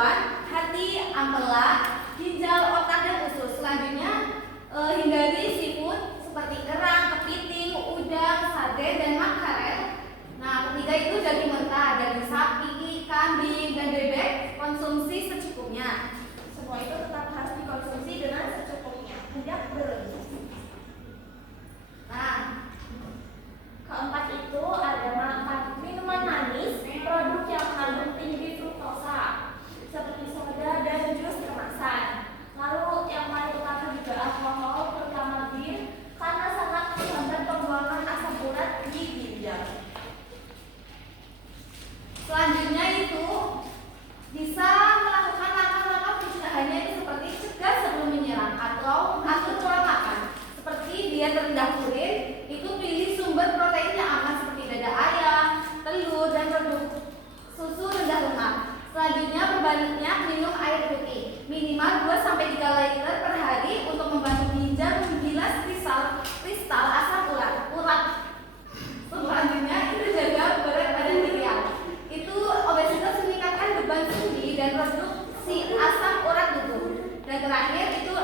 jerawan, hati, ampela, ginjal, otak, dan usus. Selanjutnya hindari seafood seperti kerang, kepiting, udang, sate, dan makarel. Nah, ketiga itu daging mentah, daging sapi, kambing, dan bebek konsumsi secukupnya. Semua itu tetap harus dikonsumsi dengan secukupnya, tidak berlebih. Nah, keempat itu ada makan minuman manis, produk yang mengandung tinggi fruktosa, seperti soda dan jus kemasan. Lalu yang paling utama juga alkohol, terutama bir, karena sangat menghambat pembuangan asam urat di ginjal. selanjutnya itu bisa melakukan langkah-langkah pencegahannya itu seperti cegah sebelum menyerang atau atur pola makan. Seperti diet rendah purin, itu pilih sumber protein yang aman seperti dada ayam, telur, dan produk susu rendah lemak. Selanjutnya berbaliknya minum air putih minimal 2-3 liter per hari untuk membantu ginjal menggilas kristal asam urat. Selanjutnya itu jaga berat badan ideal. Itu obesitas meningkatkan beban sendi dan produksi asam urat tubuh. Dan terakhir itu